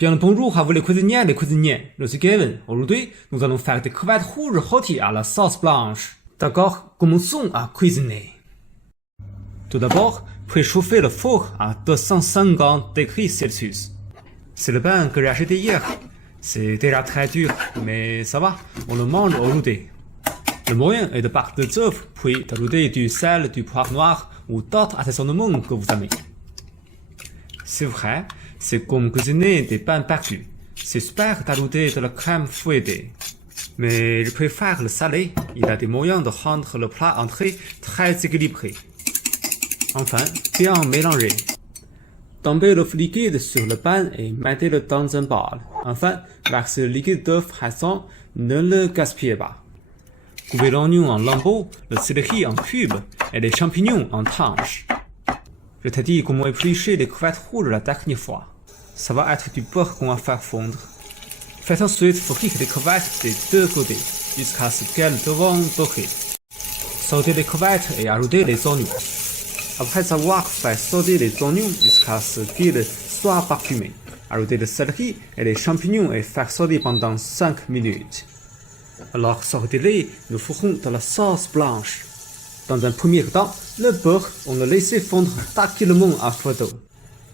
Bien le bonjour à vous les cuisiniers, je suis Kevin. Aujourd'hui, nous allons faire des crevettes rouges rôties à la sauce blanche. D'accord, commençons à cuisiner. Tout d'abord, préchauffez le four à 250 degrés Celsius. C'est le pain que j'ai acheté hier. C'est déjà très dur, mais ça va, on le mange aujourd'hui. Le moyen est de battre deux œufs, puis d'ajouter du sel, du poivre noir ou d'autres assaisonnements que vous aimez. C'est vrai, c'est comme cuisiner des pains perdus. C'est super d'ajouter de la crème fouettée. Mais je préfère le salé. Il a des moyens de rendre le plat entrée très équilibré. Enfin, bien mélanger. Tombez le liquide sur le pain et mettez-le dans un bol. Enfin, versez le liquide d'œuf récent, ne le gaspillez pas. Coupez l'oignon en lambeaux, le céleri en cubes et les champignons en tranches. Je t'ai dit comment éplucher les crevettes rouges la dernière fois. Ça va être du beurre qu'on va faire fondre. Faites ensuite frire les crevettes des deux côtés, jusqu'à ce qu'elles deviennent dorées. Sautez les crevettes et ajoutez les oignons. Après avoir fait sauter les oignons jusqu'à ce qu'ils soient parfumés, ajoutez le céleri et les champignons et faire sauter pendant 5 minutes. Alors sortez-les, nous ferons de la sauce blanche. Dans un premier temps, le beurre, on le laisse fondre tranquillement à feu d'eau.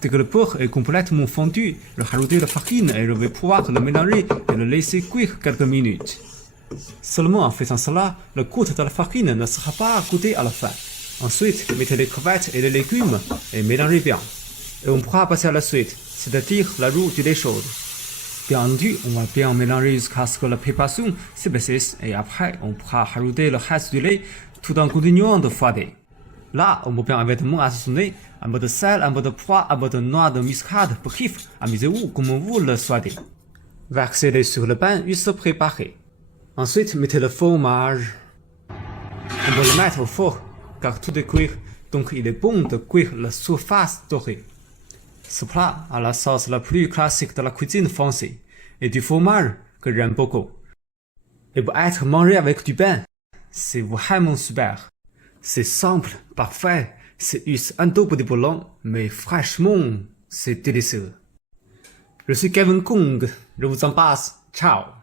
Dès que le beurre est complètement fondu, rajoutez la farine et je vais pouvoir le mélanger et le laisser cuire quelques minutes. Seulement en faisant cela, le goût de la farine ne sera pas goûté à la fin. Ensuite, mettez les crevettes et les légumes et mélangez bien. Et on pourra passer à la suite, c'est-à-dire l'ajout du lait chaud. Bien entendu, on va bien mélanger jusqu'à ce que la préparation s'épaississe et après, on pourra rajouter le reste du lait tout en continuant de fouetter. Là, on peut bien évidemment assaisonner un peu de sel, un peu de poivre, un peu de noix de muscade, bref, amusez-vous comme vous le souhaitez. Versez-les sur le pain juste préparé. Ensuite, mettez le fromage. On peut le mettre au four, car tout est cuit, donc il est bon de cuire la surface dorée. Ce plat a la sauce la plus classique de la cuisine française et du fromage que j'aime beaucoup. Il peut être mangé avec du pain. C'est vraiment super. C'est simple, parfait, c'est juste un tout petit peu long, mais franchement, c'est délicieux. Je suis Kevin Kung, je vous embrasse, ciao.